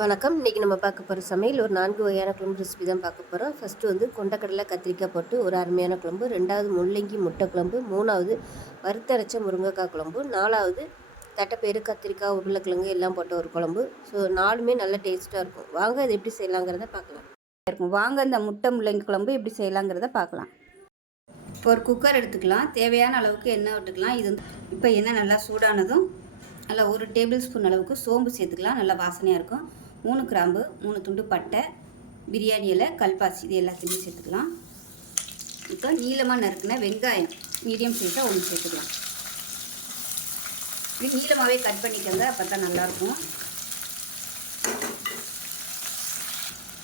வணக்கம். இன்றைக்கி நம்ம பார்க்க போகிற சமையல் ஒரு நான்கு வகையான குழம்பு ரெசிபி தான் பார்க்க போகிறோம் ஃபஸ்ட்டு வந்து கொண்டக்கடலை கத்திரிக்காய் போட்டு ஒரு அருமையான குழம்பு ரெண்டாவது முள்ளங்கி முட்டை குழம்பு மூணாவது வறுத்தரைச்ச முருங்கைக்காய் குழம்பு நாலாவது தட்டைப்பயிறு கத்திரிக்காய் உருளைக்கிழங்கு எல்லாம் போட்ட ஒரு குழம்பு. ஸோ நாலுமே நல்ல டேஸ்ட்டாக இருக்கும். வாங்க இது எப்படி செய்யலாங்கிறத பார்க்கலாம். இருக்கும் வாங்க இந்த முட்டை முள்ளங்கி குழம்பு எப்படி செய்யலாங்கிறத பார்க்கலாம். இப்போ ஒரு குக்கர் எடுத்துக்கலாம். தேவையான அளவுக்கு எண்ணெய் விட்டுக்கலாம். இது வந்து இப்போ எண்ணெய் நல்லா சூடானதும் நல்லா ஒரு டேபிள் ஸ்பூன் அளவுக்கு சோம்பு சேர்த்துக்கலாம். நல்லா வாசனையாக இருக்கும். மூணு கிராம்பு மூணு துண்டு பட்டை பிரியாணி இலை கல்பாசி இது எல்லாத்தையுமே சேர்த்துக்கலாம். இப்போ நீளமாக நறுக்குன வெங்காயம் மீடியம் சைஸாக ஒன்று சேர்த்துக்கலாம். இப்படி நீளமாகவே கட் பண்ணிக்கோங்க அப்போ தான் நல்லாயிருக்கும்.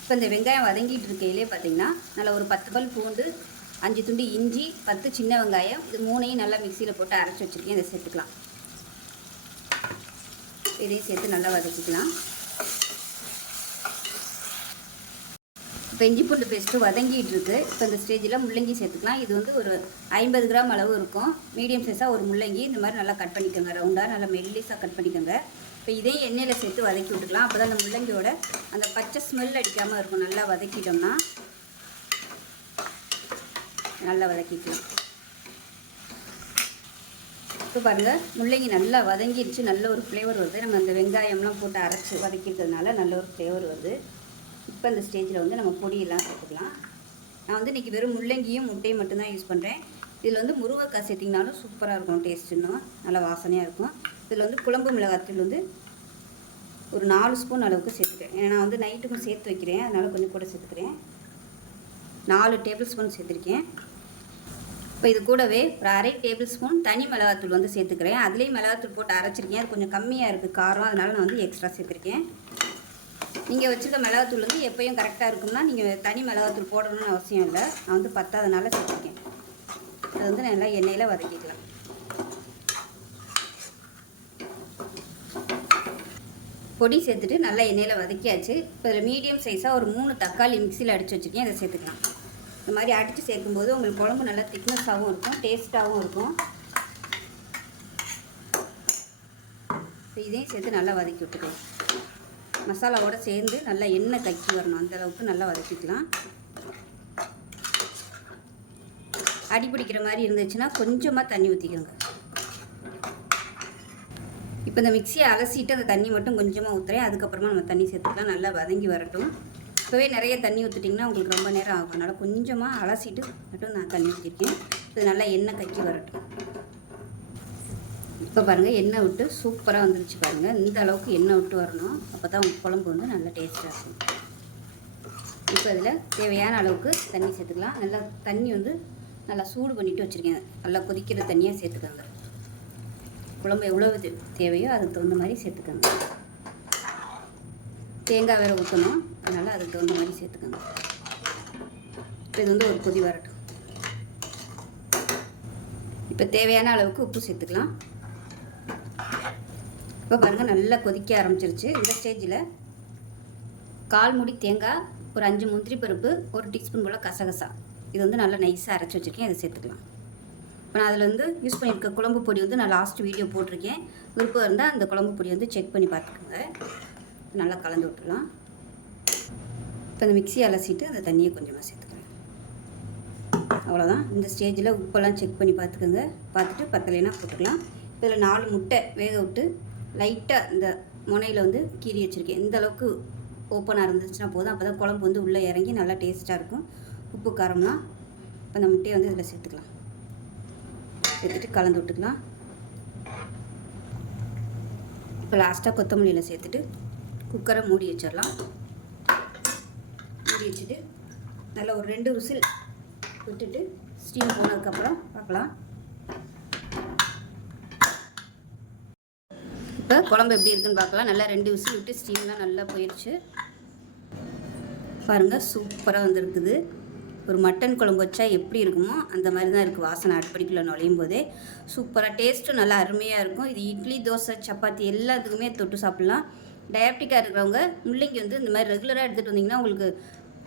இப்போ இந்த வெங்காயம் வதங்கிட்டு இருக்கையிலே பார்த்தீங்கன்னா நல்லா ஒரு பத்து பல் பூண்டு அஞ்சு துண்டு இஞ்சி பத்து சின்ன வெங்காயம் இது மூணையும் நல்லா மிக்சியில் போட்டு அரைச்சி வச்சுருக்கேன் இதை சேர்த்துக்கலாம். இதையும் சேர்த்து நல்லா வதக்கிக்கலாம். இப்போ இஞ்சி பூண்டு பேஸ்ட்டு வதங்கிட்டு இருக்கு இப்போ இந்த ஸ்டேஜில் முள்ளங்கி சேர்த்துக்கலாம். இது வந்து ஒரு ஐம்பது கிராம் அளவு இருக்கும். மீடியம் சைஸாக ஒரு முள்ளங்கி. இந்த மாதிரி நல்லா கட் பண்ணிக்கோங்க. ரவுண்டாக நல்லா மெல்லிஸாக கட் பண்ணிக்கோங்க. இப்போ இதையும் எண்ணெயில் சேர்த்து வதக்கி விட்டுக்கலாம். அப்போ தான் அந்த முள்ளங்கியோட அந்த பச்சை ஸ்மெல் அடிக்காமல் இருக்கும். நல்லா வதக்கிட்டோம்னா நல்லா வதக்கிக்கலாம். இப்போ பாருங்கள் முள்ளங்கி நல்லா வதங்கிருச்சு. நல்ல ஒரு ஃப்ளேவர் வருது. நம்ம அந்த வெங்காயம்லாம் போட்டு அரைச்சி வதக்கிக்கிறதுனால நல்ல ஒரு ஃப்ளேவர் வருது. இப்போ இந்த ஸ்டேஜில் வந்து நம்ம பொடியெல்லாம் சேர்த்துக்கலாம். நான் வந்து இன்றைக்கி வெறும் முள்ளங்கியும் முட்டையும் மட்டும்தான் யூஸ் பண்ணுறேன் இதில் வந்து முருங்கைக்காய் சேர்த்திங்கனாலும் சூப்பராக இருக்கும் டேஸ்ட்டுன்னு நல்லா வாசனையாக இருக்கும். இதில் வந்து குழம்பு மிளகாத்தூள் வந்து ஒரு நாலு ஸ்பூன் அளவுக்கு சேர்த்துக்கிறேன். ஏன்னா நான் வந்து நைட்டுக்கும் சேர்த்து வைக்கிறேன். அதனால் கொஞ்சம் கூட சேர்த்துக்கிறேன். நாலு டேபிள் ஸ்பூன் சேர்த்துருக்கேன். இப்போ இது கூடவே ஒரு அரை டேபிள் ஸ்பூன் தனி மிளகாத்தூள் வந்து சேர்த்துக்கிறேன். அதுலேயும் மிளகாத்தூள் போட்டு அரைச்சிருக்கேன். அது கொஞ்சம் கம்மியாக இருக்குது காரம். அதனால் நான் வந்து எக்ஸ்ட்ரா சேர்த்துருக்கேன். நீங்கள் வச்சுருக்க மிளகாத்தூள் வந்து எப்போயும் கரெக்டாக இருக்கும்னா நீங்கள் தனி மிளகாத்தூள் போடணும்னு அவசியம் இல்லை. நான் வந்து பத்தாதனால சேர்த்துருக்கேன். அது வந்து நல்லா எண்ணெயில் வதக்கிக்கலாம். பொடி சேர்த்துட்டு நல்லா எண்ணெயில் வதக்கியாச்சு. இப்போ இதில் மீடியம் சைஸாக ஒரு மூணு தக்காளி மிக்சியில் அடித்து வச்சுருக்கேன். அதை சேர்த்துக்கலாம். இந்த மாதிரி அடித்து சேர்க்கும்போது உங்களுக்கு குழம்பு நல்லா திக்னஸாகவும் இருக்கும் டேஸ்ட்டாகவும் இருக்கும். இதையும் சேர்த்து நல்லா வதக்கி விட்டுக்கலாம். மசாலாவோட சேர்ந்து நல்லா எண்ணெய் கக்கி வரணும். அந்தளவுக்கு நல்லா வதக்கிக்கலாம். அடி பிடிக்கிற மாதிரி இருந்துச்சுன்னா கொஞ்சமாக தண்ணி ஊற்றிக்கோங்க இப்போ இந்த மிக்சியை அலசிட்டு அந்த தண்ணி மட்டும் கொஞ்சமாக ஊற்றுறேன் அதுக்கப்புறமா நம்ம தண்ணி சேர்த்துக்கலாம். நல்லா வதங்கி வரட்டும். இப்போவே நிறைய தண்ணி ஊற்றிட்டிங்கன்னா உங்களுக்கு ரொம்ப நேரம் ஆகும். அதனால் கொஞ்சமாக அலசிட்டு மட்டும் நான் தண்ணி ஊற்றிருக்கேன் இது நல்லா எண்ணெய் கக்கி வரட்டும். இப்போ பாருங்கள் எண்ணெய் விட்டு சூப்பராக வந்துருச்சு பாருங்கள் இந்த அளவுக்கு எண்ணெய் விட்டு வரணும். அப்போ தான் குழம்பு வந்து நல்லா டேஸ்ட்டாக இருக்கும். இப்போ இதில் தேவையான அளவுக்கு தண்ணி சேர்த்துக்கலாம். நல்லா தண்ணி வந்து நல்லா சூடு பண்ணிவிட்டு வச்சுருக்கேன். நல்லா கொதிக்கிற தண்ணியாக சேர்த்துக்கோங்க. குழம்பு எவ்வளோ தேவையோ அதுக்கு தகுந்த மாதிரி சேர்த்துக்கோங்க. தேங்காய் வேறு ஊற்றணும் அதனால் அதுக்கு தகுந்த மாதிரி சேர்த்துக்கோங்க. இப்போ இது வந்து ஒரு கொதி வரட்டும். இப்போ தேவையான அளவுக்கு உப்பு சேர்த்துக்கலாம். இப்போ பாருங்கள் நல்லா கொதிக்க ஆரம்பிச்சிருச்சு. இந்த ஸ்டேஜில் கால் முடி தேங்காய் ஒரு அஞ்சு முந்திரி பருப்பு ஒரு டீஸ்பூன் போல் கசகசா. இது வந்து நல்லா நைஸாக அரைச்சி வச்சுருக்கேன். இதை சேர்த்துக்கலாம். இப்போ நான் அதில் வந்து யூஸ் பண்ணியிருக்க குழம்பு பொடி வந்து நான் லாஸ்ட் வீடியோ போட்டிருக்கேன். விருப்பம் இருந்தால் அந்த குழம்பு பொடி வந்து செக் பண்ணி பார்த்துக்கோங்க. நல்லா கலந்து விட்டுலாம் இப்போ இந்த மிக்சி அலசிட்டு அந்த தண்ணியை கொஞ்சமாக சேர்த்துக்கலாம். அவ்வளோதான் இந்த ஸ்டேஜில் உப்பெல்லாம் செக் பண்ணி பார்த்துக்கோங்க. பார்த்துட்டு பத்தலைனா போட்டுக்கலாம். இதில் நாலு முட்டை வேக விட்டு லைட்டாக இந்த முனையில் வந்து கீறி வச்சுருக்கேன். இந்த அளவுக்கு ஓப்பனாக இருந்துச்சுன்னா போதும். அப்போ தான் குழம்பு வந்து உள்ளே இறங்கி நல்லா டேஸ்ட்டாக இருக்கும். உப்பு காரம்லாம் இப்போ அந்த முட்டையை வந்து இதில் சேர்த்துக்கலாம். சேர்த்துட்டு கலந்து விட்டுக்கலாம். இப்போ லாஸ்ட்டாக கொத்தமல்லியில் சேர்த்துட்டு குக்கரை மூடி வச்சிடலாம். மூடி வச்சுட்டு நல்லா ஒரு ரெண்டு விசில் விட்டுட்டு ஸ்டீம் போனதுக்கப்புறம் பார்க்கலாம். இப்போ குழம்பு எப்படி இருக்குன்னு பார்க்கலாம். நல்லா ரெண்டு விசில் விட்டு ஸ்டீம்லாம் நல்லா போயிடுச்சு பாருங்கள் சூப்பராக வந்துருக்குது. ஒரு மட்டன் குழம்பு வச்சா எப்படி இருக்குமோ அந்த மாதிரி தான் இருக்குது வாசனை. அடுப்படிக்குள்ளே நுழையும் போதே சூப்பராக டேஸ்ட்டும் நல்லா அருமையாக இருக்கும். இது இட்லி தோசை சப்பாத்தி எல்லாத்துக்குமே தொட்டு சாப்பிட்லாம். டயபெட்டிக்காக இருக்கிறவங்க முள்ளங்கி வந்து இந்த மாதிரி ரெகுலராக எடுத்துகிட்டு வந்தீங்கன்னா உங்களுக்கு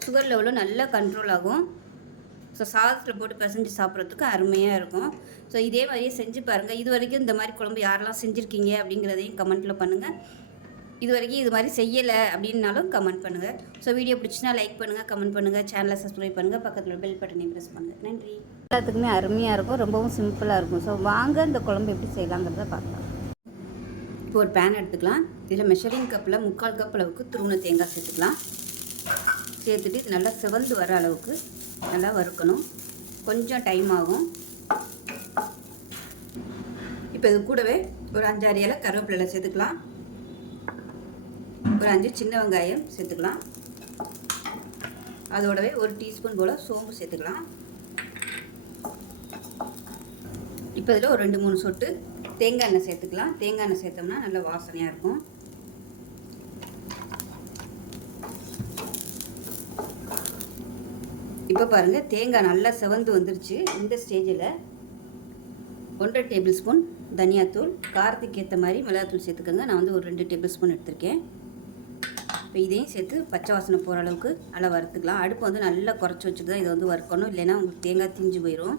சுகர் லெவலும் நல்லா கண்ட்ரோல் ஆகும். ஸோ சாதத்தில் போட்டு பிசைஞ்சு சாப்பிட்றதுக்கு அருமையாக இருக்கும். ஸோ இதே மாதிரியே செஞ்சு பாருங்கள் இது வரைக்கும் இந்த மாதிரி குழம்பு யாரெல்லாம் செஞ்சுருக்கீங்க அப்படிங்கிறதையும் கமெண்ட்டில் பண்ணுங்கள் இது வரைக்கும் இது மாதிரி செய்யலை அப்படின்னாலும் கமெண்ட் பண்ணுங்கள் ஸோ வீடியோ பிடிச்சினா லைக் பண்ணுங்கள் கமெண்ட் பண்ணுங்கள் சேனலை சப்ஸ்கிரைப் பண்ணுங்கள் பக்கத்தில் பெல் பட்டனையும் ப்ரெஸ் பண்ணுங்கள் நன்றி. எல்லாத்துக்குமே அருமையாக இருக்கும். ரொம்பவும் சிம்பிளாக இருக்கும். ஸோ வாங்க இந்த குழம்பு எப்படி செய்யலாங்கிறத பார்க்கலாம். இப்போ ஒரு பேன் எடுத்துக்கலாம். இதில் மெஷரிங் கப்பில் முக்கால் கப் அளவுக்கு துருவன தேங்காய் சேர்த்துக்கலாம். சேர்த்துட்டு இது நல்லா சிவந்து வர அளவுக்கு நல்லா வறுக்கணும். கொஞ்சம் டைம் ஆகும். இப்போ இது கூடவே ஒரு அஞ்சாறு இலை கருவேப்பிலை சேர்த்துக்கலாம். ஒரு அஞ்சு சின்ன வெங்காயம் சேர்த்துக்கலாம். அதோடவே ஒரு டீஸ்பூன் போல் சோம்பு சேர்த்துக்கலாம். இப்போ இதில் ஒரு ரெண்டு மூணு சொட்டு தேங்காய் எண்ணெய் சேர்த்துக்கலாம். தேங்காய் எண்ணெய் சேர்த்தோம்னா நல்ல வாசனையாக இருக்கும். இப்போ பாருங்கள் தேங்காய் நல்லா செவந்து வந்துருச்சு. இந்த ஸ்டேஜில் ஒன்றரை டேபிள் ஸ்பூன் தனியாத்தூள் காரத்துக்கு ஏற்ற மாதிரி மிளகாத்தூள் சேர்த்துக்கோங்க. நான் வந்து ஒரு ரெண்டு டேபிள் ஸ்பூன் எடுத்திருக்கேன். இப்போ இதையும் சேர்த்து பச்சை வாசனை போகிற அளவுக்கு நல்லா வறுத்துக்கலாம். அடுப்பு வந்து நல்லா குறைச்சி வச்சுட்டு தான் இதை வந்து வறுக்கணும். இல்லைன்னா உங்களுக்கு தேங்காய் திஞ்சு போயிடும்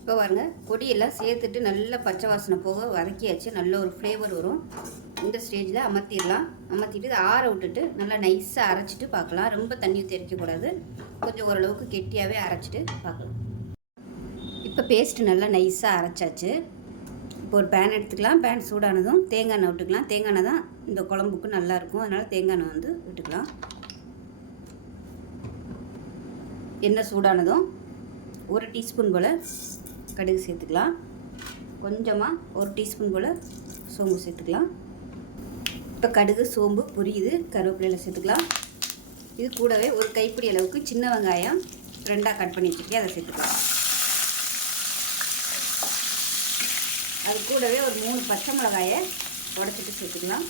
இப்போ பாருங்கள் பொடியெல்லாம் சேர்த்துட்டு நல்லா பச்சை வாசனை போக வதக்கியாச்சு. நல்ல ஒரு ஃப்ளேவர் வரும். இந்த ஸ்டேஜில் அமர்த்திடலாம். அமர்த்திட்டு இதை ஆற விட்டுட்டு நல்லா நைஸாக அரைச்சிட்டு பார்க்கலாம். ரொம்ப தண்ணி ஊற்றி அரைக்கக்கூடாது கொஞ்சம் ஓரளவுக்கு கெட்டியாகவே அரைச்சிட்டு பார்க்கலாம். இப்போ பேஸ்ட்டு நல்லா நைஸாக அரைச்சாச்சு. இப்போ ஒரு பேன் எடுத்துக்கலாம். பேன் சூடானதும் தேங்காய் எண்ணெய் விட்டுக்கலாம். தேங்காய் எண்ணெய் தான் இந்த குழம்புக்கு நல்லாயிருக்கும் அதனால் தேங்காய் எண்ணெய் வந்து விட்டுக்கலாம். எண்ணெய் சூடானதும் ஒரு டீஸ்பூன் போல் கடுகு சேர்த்துக்கலாம். கொஞ்சமாக ஒரு டீஸ்பூன் போல் சோம்பு சேர்த்துக்கலாம். இப்போ கடுகு சோம்பு பொரியுது. கருவேப்பிலையில் சேர்த்துக்கலாம். இது கூடவே ஒரு கைப்பிடி அளவுக்கு சின்ன வெங்காயம் ரெண்டாக கட் பண்ணி வச்சுருக்கேன். அதை சேர்த்துக்கலாம். அது கூடவே ஒரு மூணு பச்சை மிளகாயை உடச்சிட்டு சேர்த்துக்கலாம்.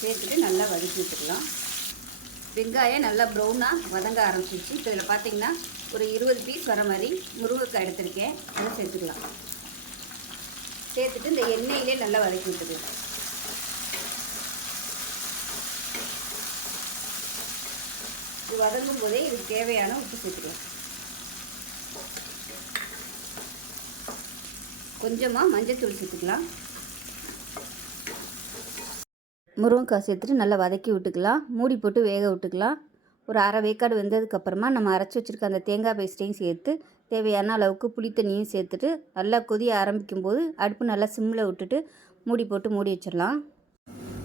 சேர்த்துட்டு நல்லா வதக்கி விட்டுக்கலாம் வெங்காயம் நல்லா ப்ரௌனாக வதங்க ஆரம்பிச்சிச்சு இப்போ இதில் பார்த்தீங்கன்னா ஒரு இருபது பீஸ் வர மாதிரி முருங்கைக்காய் எடுத்திருக்கேன். அதை சேர்த்துக்கலாம். சேர்த்துட்டு இந்த எண்ணெயிலே நல்லா வதக்கி விட்டுக்கலாம். இது வதங்கும் போதே இதுக்கு தேவையான உப்பு சேர்த்துக்கலாம். கொஞ்சமாக மஞ்சத்தூள் சேர்த்துக்கலாம். முருங்கைக்காய் சேர்த்துட்டு நல்லா வதக்கி விட்டுக்கலாம். மூடி போட்டு வேக விட்டுக்கலாம். ஒரு அரை வேக்காடு வெந்ததுக்கப்புறமா நம்ம அரைச்சி வச்சுருக்க அந்த தேங்காய் பேஸ்ட்டையும் சேர்த்து தேவையான அளவுக்கு புளி தண்ணியும் சேர்த்துட்டு நல்லா கொதிய ஆரம்பிக்கும் போது அடுப்பு நல்லா சிம்மில் விட்டுட்டு மூடி போட்டு மூடி வச்சிடலாம்.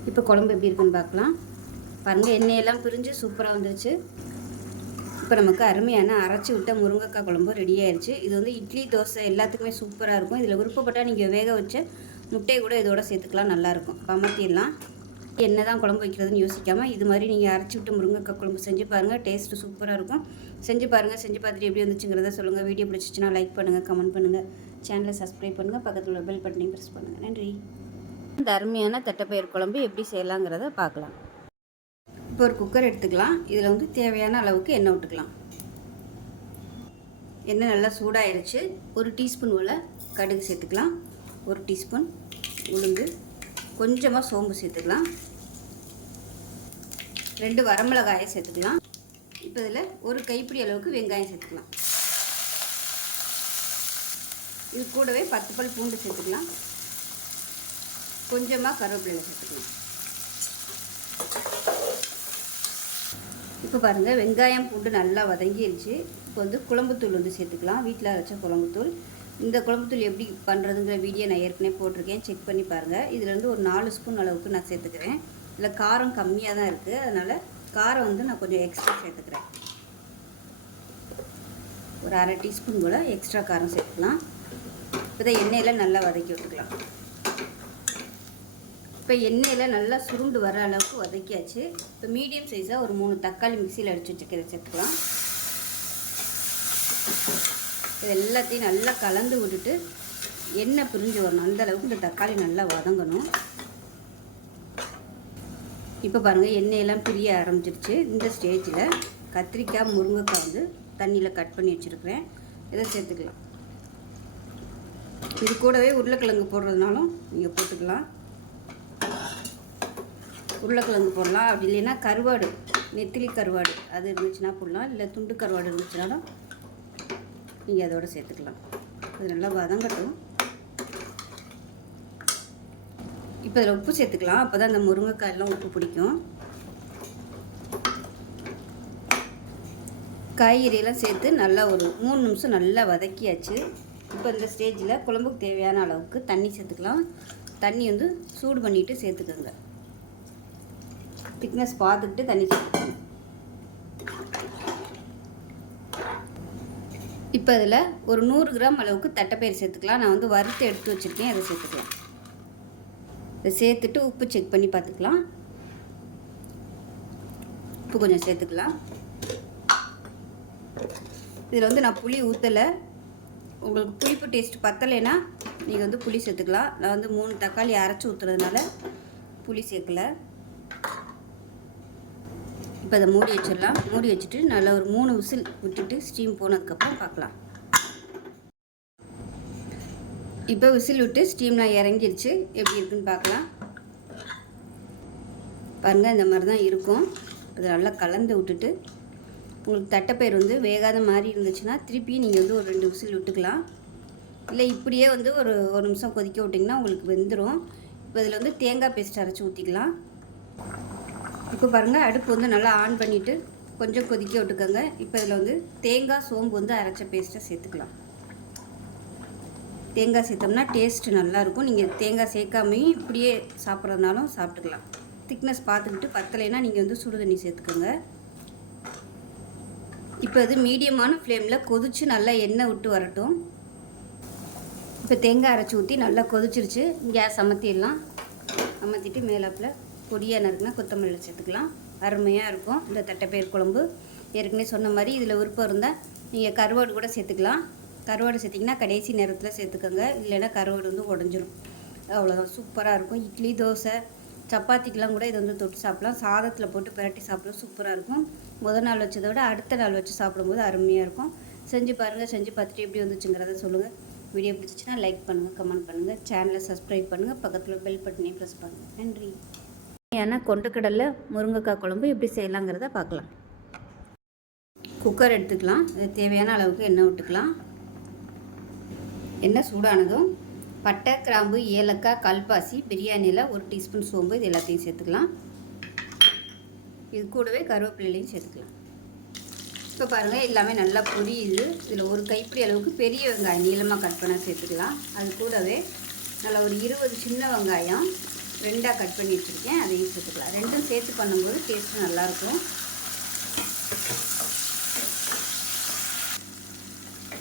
இப்போ குழம்பு எப்படி இருக்குன்னு பார்க்கலாம். பாருங்கள் எண்ணெயெல்லாம் பிரிஞ்சு சூப்பராக வந்துருச்சு. இப்போ நமக்கு அருமையான அரைச்சி விட்ட முருங்கைக்காய் குழம்பு ரெடி ஆயிடுச்சு இது வந்து இட்லி தோசை எல்லாத்துக்குமே சூப்பராக இருக்கும். இதில் விருப்பப்பட்டால் நீங்கள் வேக வச்ச முட்டையை கூட இதோட சேர்த்துக்கலாம். நல்லாயிருக்கும் அமர்த்திடலாம். என்ன தான் குழம்பு வைக்கிறதுன்னு யோசிக்காமல் இது மாதிரி நீங்கள் அரைச்சி விட்டு முருங்கைக்காய் குழம்பு செஞ்சு பாருங்கள் டேஸ்ட்டு சூப்பராக இருக்கும். செஞ்சு பாருங்கள் செஞ்சு பார்த்துட்டு எப்படி வந்துச்சுங்கிறத சொல்லுங்கள் வீடியோ பிடிச்சிச்சின்னா லைக் பண்ணுங்கள் கமெண்ட் பண்ணுங்கள் சேனலை சப்ஸ்கிரைப் பண்ணுங்கள் பக்கத்தில் உள்ள பெல் பட்டனையும் ப்ரெஸ் பண்ணுங்கள் நன்றி. இந்த அருமையான தட்டைப்பயிர் குழம்பு எப்படி செய்யலாங்கிறத பார்க்கலாம். இப்போ ஒரு குக்கர் எடுத்துக்கலாம். இதில் வந்து தேவையான அளவுக்கு எண்ணெய் விட்டுக்கலாம். எண்ணெய் நல்லா சூடாயிருச்சு. ஒரு டீஸ்பூன் போல் கடுகு சேர்த்துக்கலாம். ஒரு டீஸ்பூன் உளுந்து கொஞ்சமாக சோம்பு சேர்த்துக்கலாம். ரெண்டு வரமிளகாயை சேர்த்துக்கலாம். இப்போ இதில் ஒரு கைப்பிடி அளவுக்கு வெங்காயம் சேர்த்துக்கலாம். இது கூடவே பத்து பல் பூண்டு சேர்த்துக்கலாம். கொஞ்சமாக கருவேப்பிலை சேர்த்துக்கலாம். இப்போ பாருங்கள் வெங்காயம் பூண்டு நல்லா வதங்கிருச்சு. இப்போ வந்து குழம்புத்தூள் வந்து சேர்த்துக்கலாம். வீட்டில் அரைச்ச குழம்புத்தூள். இந்த குழம்புத்தூள் எப்படி பண்ணுறதுங்கிற வீடியோ நான் ஏற்கனவே போட்டிருக்கேன். செக் பண்ணி பாருங்கள் இதில் ஒரு நாலு ஸ்பூன் அளவுக்கு நான் சேர்த்துக்கிறேன். இதில் காரம் கம்மியாக தான் இருக்குது அதனால் காரம் வந்து நான் கொஞ்சம் எக்ஸ்ட்ரா சேர்த்துக்கிறேன். ஒரு அரை டீஸ்பூன் போல் எக்ஸ்ட்ரா காரம் சேர்த்துக்கலாம். இப்போ எண்ணெயில் நல்லா வதக்கி விட்டுக்கலாம். இப்போ எண்ணெயில் நல்லா சுருண்டு வர அளவுக்கு வதக்கியாச்சு. இப்போ மீடியம் சைஸாக ஒரு மூணு தக்காளி மிக்சியில் அடித்து வச்சுக்கிறத சேர்த்துக்கலாம். இது எல்லாத்தையும் நல்லா கலந்து விட்டுட்டு எண்ணெய் பிரிஞ்சு வரணும். அந்தளவுக்கு இந்த தக்காளி நல்லா வதங்கணும். இப்போ பாருங்கள் எண்ணெயெல்லாம் பிரிய ஆரம்பிச்சிருச்சு. இந்த ஸ்டேஜில் கத்திரிக்காய் முருங்கைக்காய் வந்து தண்ணியில் கட் பண்ணி வச்சுருக்கிறேன். இதை சேர்த்துக்கலாம். இது கூடவே உருளைக்கிழங்கு போடுறதுனாலும் நீங்கள் போட்டுக்கலாம். உருளைக்கிழங்கு போடலாம். அப்படி இல்லைன்னா கருவாடு நெத்திலி கருவாடு அது இருந்துச்சுன்னா போடலாம். இல்லை துண்டு கருவாடு இருந்துச்சுனாலும் நீங்கள் அதோட சேர்த்துக்கலாம். அது நல்லா வதங்கட்டும். இப்போ இதில் உப்பு சேர்த்துக்கலாம். அப்போ தான் அந்த முருங்கைக்காயெல்லாம் உப்பு பிடிக்கும். காய்கறியெல்லாம் சேர்த்து நல்லா ஒரு மூணு நிமிஷம் நல்லா வதக்கியாச்சு. இப்போ இந்த ஸ்டேஜில் குழம்புக்கு தேவையான அளவுக்கு தண்ணி சேர்த்துக்கலாம். தண்ணி வந்து சூடு பண்ணிவிட்டு சேர்த்துக்கோங்க. திக்னஸ் பார்த்துக்கிட்டு தண்ணி சேர்த்துக்கோங்க. இப்போ இதில் ஒரு நூறு கிராம் அளவுக்கு தட்டைப்பயிறு சேர்த்துக்கலாம். நான் வந்து வறுத்து எடுத்து வச்சுருக்கேன். அதை சேர்த்துக்கலாம். இதை சேர்த்துட்டு உப்பு செக் பண்ணி பார்த்துக்கலாம். உப்பு கொஞ்சம் சேர்த்துக்கலாம். இதில் வந்து நான் புளி ஊற்றலை உங்களுக்கு புளிப்பு டேஸ்ட் பத்தலைன்னா நீங்கள் வந்து புளி சேர்த்துக்கலாம். நான் வந்து மூணு தக்காளி அரைச்சி ஊற்றுறதுனால புளி சேர்க்கல. இப்போ அதை மூடி வச்சிடலாம். மூடி வச்சுட்டு நல்லா ஒரு மூணு விசில் விட்டுட்டு ஸ்டீம் போனதுக்கப்புறம் பார்க்கலாம். இப்போ விசில் விட்டு ஸ்டீம்லாம் இறங்கிருச்சு. எப்படி இருக்குன்னு பார்க்கலாம். பாருங்கள் இந்த மாதிரி தான் இருக்கும். அதை நல்லா கலந்து விட்டுட்டு உங்களுக்கு தட்டைப்பயிர் வந்து வேகாத மாதிரி இருந்துச்சுன்னா திருப்பி நீங்கள் வந்து ஒரு ரெண்டு விசில் விட்டுக்கலாம். இல்லை இப்படியே வந்து ஒரு ஒரு நிமிஷம் கொதிக்க விட்டிங்கன்னா உங்களுக்கு வெந்துடும் இப்போ இதில் வந்து தேங்காய் பேஸ்ட் அரைச்சி ஊற்றிக்கலாம் இப்போ பாருங்கள் அடுப்பு வந்து நல்லா ஆன் பண்ணிவிட்டு கொஞ்சம் கொதிக்க விட்டுக்கோங்க. இப்போ இதில் வந்து தேங்காய் சோம்பு வந்து அரைச்ச பேஸ்ட்டை சேர்த்துக்கலாம். தேங்காய் சேர்த்தோம்னா டேஸ்ட்டு நல்லாயிருக்கும் நீங்கள் தேங்காய் சேர்க்காமையும் இப்படியே சாப்பிட்றதுனாலும் சாப்பிட்டுக்கலாம். திக்னஸ் பார்த்துக்கிட்டு பத்தலைன்னா நீங்கள் வந்து சுடு தண்ணி சேர்த்துக்கோங்க. இப்போ இது மீடியமான ஃப்ளேமில் கொதித்து நல்லா எண்ணெய் விட்டு வரட்டும். இப்போ தேங்காய் அரைச்சி ஊற்றி நல்லா கொதிச்சிருச்சு. கேஸ் அமர்த்திடலாம் அமர்த்திட்டு மேலாப்பில் பொடியாக நறுக்குனா கொத்தமல்லி சேர்த்துக்கலாம். அருமையாக இருக்கும். இந்த தட்டைப்பயிர் குழம்பு. ஏற்கனவே சொன்ன மாதிரி இதில் விருப்பம் இருந்தால் நீங்கள் கருவாடு கூட சேர்த்துக்கலாம். கருவாடு சேர்த்திங்கன்னா கடைசி நேரத்தில் சேர்த்துக்கோங்க. இல்லைன்னா கருவாடு வந்து உடஞ்சிரும். அவ்வளோதான் சூப்பராக இருக்கும். இட்லி தோசை சப்பாத்திக்கெலாம் கூட இதை வந்து தொட்டு சாப்பிடலாம். சாதத்தில் போட்டு பிரட்டி சாப்பிட சூப்பராக இருக்கும். முதல் நாள் வச்சதை விட அடுத்த நாள் வச்சு சாப்பிடும்போது அருமையாக இருக்கும். செஞ்சு பாருங்கள் செஞ்சு பார்த்துட்டு எப்படி வந்துச்சுங்கிறத சொல்லுங்கள் வீடியோ பிடிச்சிச்சின்னா லைக் பண்ணுங்கள் கமெண்ட் பண்ணுங்கள் சேனலை சப்ஸ்கிரைப் பண்ணுங்கள் பக்கத்தில் பெல் பட்டனையும் ப்ரெஸ் பண்ணுங்கள் நன்றி. ஏன்னா கொண்டக்கடலை முருங்கைக்காய் குழம்பு எப்படி செய்யலாங்கிறத பார்க்கலாம். குக்கர் எடுத்துக்கலாம். இது தேவையான அளவுக்கு எண்ணெய் விட்டுக்கலாம். எண்ணெய் சூடானதும் பட்டை கிராம்பு ஏலக்காய் கல்பாசி பிரியாணியில் ஒரு டீஸ்பூன் சோம்பு இது எல்லாத்தையும் சேர்த்துக்கலாம். இது கூடவே கருவேப்பிலையும் சேர்த்துக்கலாம். இப்போ பாருங்கள் எல்லாமே நல்லா பொரியுது. இதில் ஒரு கைப்பிடி அளவுக்கு பெரிய வெங்காயம் நீளமாக கட் பண்ண சேர்த்துக்கலாம். அது கூடவே நல்லா ஒரு இருபது சின்ன வெங்காயம் ரெண்டாக கட் பண்ணி வச்சுருக்கேன். அதையும் சேர்த்துக்கலாம். ரெண்டும் சேர்த்து பண்ணும்போது டேஸ்ட்டு நல்லாயிருக்கும்.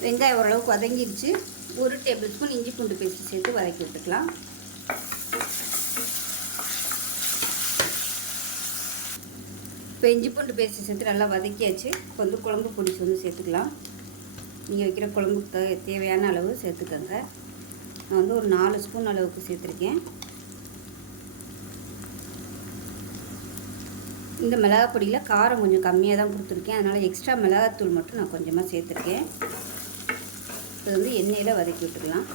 வெங்காயம் ஓரளவுக்கு வதங்கிடுச்சு ஒரு டேபிள் ஸ்பூன் இஞ்சி பூண்டு பேஸ்ட் சேர்த்து வதக்கி விட்டுக்கலாம். இப்போ இஞ்சி பூண்டு பேஸ்ட்டு சேர்த்து நல்லா வதக்கியாச்சு. இப்போ வந்து குழம்பு பொடிச்சு வந்து சேர்த்துக்கலாம். நீங்கள் வைக்கிற குழம்புக்கு தேவையான அளவு சேர்த்துக்கோங்க. நான் வந்து ஒரு நாலு ஸ்பூன் அளவுக்கு சேர்த்துருக்கேன். இந்த மிளகா பொடியில் காரம் கொஞ்சம் கம்மியாக தான் கொடுத்துருக்கேன். அதனால் எக்ஸ்ட்ரா மிளகாத்தூள் மட்டும் நான் கொஞ்சமாக சேர்த்துருக்கேன். இது வந்து எண்ணெயில் வதக்கி விட்டுக்கலாம்.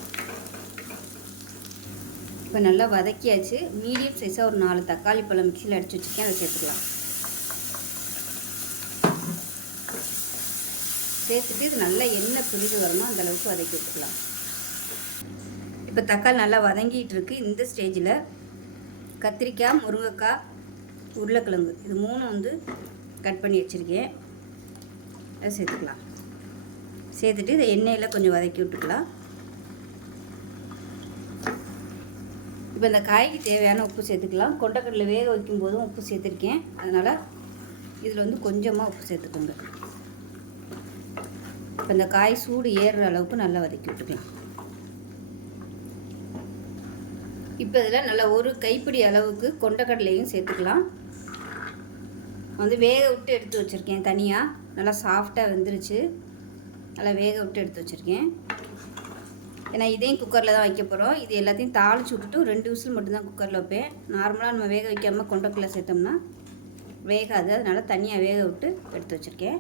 இப்போ நல்லா வதக்கியாச்சு. மீடியம் சைஸாக ஒரு நாலு தக்காளி பழம் மிக்சியில் அடித்து வச்சுருக்கேன். அதை சேர்த்துக்கலாம். சேர்த்துட்டு இது நல்லா எண்ணெய் பிரிஞ்சு வருமோ அந்தளவுக்கு வதக்கி விட்டுக்கலாம். இப்போ தக்காளி நல்லா வதங்கிட்டு இருக்கு. இந்த ஸ்டேஜில் கத்திரிக்காய் முருங்கைக்காய் உருளைக்கிழங்கு. இது மூணும் வந்து கட் பண்ணி வச்சுருக்கேன். அதை சேர்த்துக்கலாம். சேர்த்துட்டு இதை எண்ணெயில் கொஞ்சம் வதக்கி விட்டுக்கலாம். இப்போ இந்த காய்க்கு தேவையான உப்பு சேர்த்துக்கலாம். கொண்டக்கடலை வேக வைக்கும் போதும் உப்பு சேர்த்துருக்கேன். அதனால் இதில் வந்து கொஞ்சமாக உப்பு சேர்த்துக்கோங்க. இப்போ இந்த காய் சூடு ஏறுற அளவுக்கு நல்லா வதக்கி விட்டுக்கலாம். இப்போ இதில் நல்லா ஒரு கைப்பிடி அளவுக்கு கொண்டக்கடலையும் சேர்த்துக்கலாம். வந்து வேக விட்டு எடுத்து வச்சுருக்கேன் தனியாக நல்லா சாஃப்டாக வெந்துருச்சு. நல்லா வேக விட்டு எடுத்து வச்சுருக்கேன். ஏன்னா இதையும் குக்கரில் தான் வைக்க போகிறோம் இது எல்லாத்தையும் தாளிச்சு விட்டுட்டு ரெண்டு விசில் மட்டும்தான் குக்கரில் வைப்பேன். நார்மலாக நம்ம வேக வைக்காமல் கொண்டக்குள்ளே சேர்த்தோம்னா வேகாது. அதனால் தனியாக வேக விட்டு எடுத்து வச்சுருக்கேன்.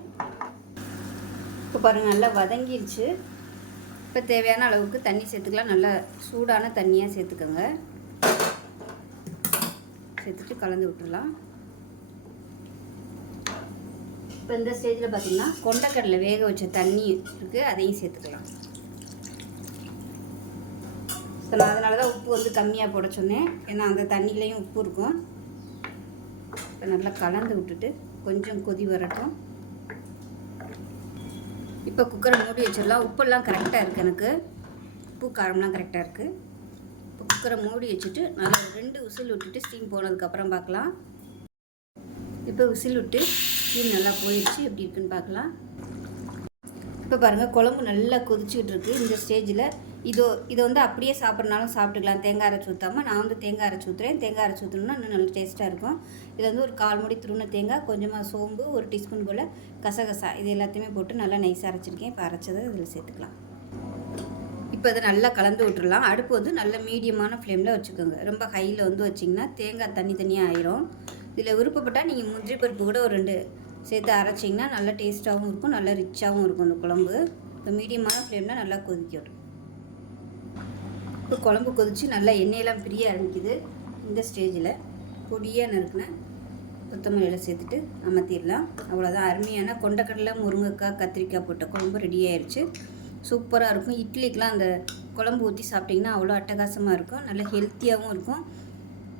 இப்போ பாருங்கள் நல்லா வதங்கிருச்சு. இப்போ தேவையான அளவுக்கு தண்ணி சேர்த்துக்கலாம். நல்லா சூடான தண்ணியாக சேர்த்துக்கோங்க. சேர்த்துட்டு கலந்து விட்டுடலாம். இப்போ இந்த ஸ்டேஜில் பார்த்தீங்கன்னா கொண்டக்கடலை வேக வச்ச தண்ணி இருக்குது அதையும் சேர்த்துக்கலாம். ஸோ நான் அதனால தான் உப்பு வந்து கம்மியாக போட சொன்னேன். ஏன்னா அந்த தண்ணியிலையும் உப்பு இருக்கும். இப்போ நல்லா கலந்து விட்டுட்டு கொஞ்சம் கொதி வரட்டும். இப்போ குக்கரை மூடி வச்சிடலாம். உப்பெல்லாம் கரெக்டாக இருக்குது எனக்கு. உப்பு காரம்லாம் கரெக்டாக இருக்குது இப்போ குக்கரை மூடி வச்சுட்டு நல்லா ரெண்டு உசில் விட்டுட்டு ஸ்டீம் போனதுக்கப்புறம் பார்க்கலாம். இப்போ விசில் விட்டு ஸ்டீம் நல்லா போயிடுச்சு. எப்படி இருக்குன்னு பார்க்கலாம். இப்போ பாருங்கள் குழம்பு நல்லா கொதிச்சுக்கிட்டு இருக்குது இந்த ஸ்டேஜில் இதோ இதை வந்து அப்படியே சாப்பிட்றனாலும் சாப்பிட்டுக்கலாம். தேங்காய் அரைச்சி ஊற்றாமல் நான் வந்து தேங்காய் அரைச்சி ஊற்றுறேன் தேங்காய் அரைச்சி ஊற்றணும்னா இன்னும் நல்ல டேஸ்ட்டாக இருக்கும். இதை வந்து ஒரு கால் மூடி துருண தேங்காய் கொஞ்சமாக சோம்பு ஒரு டீஸ்பூன் போல் கசகசா இது எல்லாத்தையுமே போட்டு நல்லா நைஸாக அரைச்சிருக்கேன். இப்போ அரைச்சதை இதில் சேர்த்துக்கலாம். இப்போ அதை நல்லா கலந்து விட்டுறலாம். அடுப்பு வந்து நல்ல மீடியமான ஃப்ளேமில் வச்சுக்கோங்க. ரொம்ப ஹையில் வந்து வச்சிங்கன்னா தேங்காய் தனி தனியாக ஆயிரும். இதில் விருப்பப்பட்டால் நீங்கள் முந்திரி பருப்பு கூட ஒரு ரெண்டு சேர்த்து அரைச்சிங்கன்னா நல்லா டேஸ்ட்டாகவும் இருக்கும் நல்லா ரிச்சாகவும் இருக்கும் இந்த குழம்பு. இப்போ மீடியமான ஃப்ளேமில் நல்லா கொதிக்கட்டும். இப்போ குழம்பு கொதிச்சு நல்லா எண்ணெயெல்லாம் பிரிய ஆரம்பிக்குது. இந்த ஸ்டேஜில் பொடியாக நறுக்கின கொத்தமல்லியில் சேர்த்துட்டு அமர்த்திடலாம். அவ்வளோதான் அருமையான கொண்டக்கடலை முருங்கைக்காய் கத்திரிக்காய் போட்ட குழம்பு ரெடி ஆயிடுச்சு சூப்பராக இருக்கும். இட்லிக்கெலாம் அந்த குழம்பு ஊற்றி சாப்பிட்டிங்கன்னா அவ்வளோ அட்டகாசமாக இருக்கும். நல்ல ஹெல்த்தியாகவும் இருக்கும்.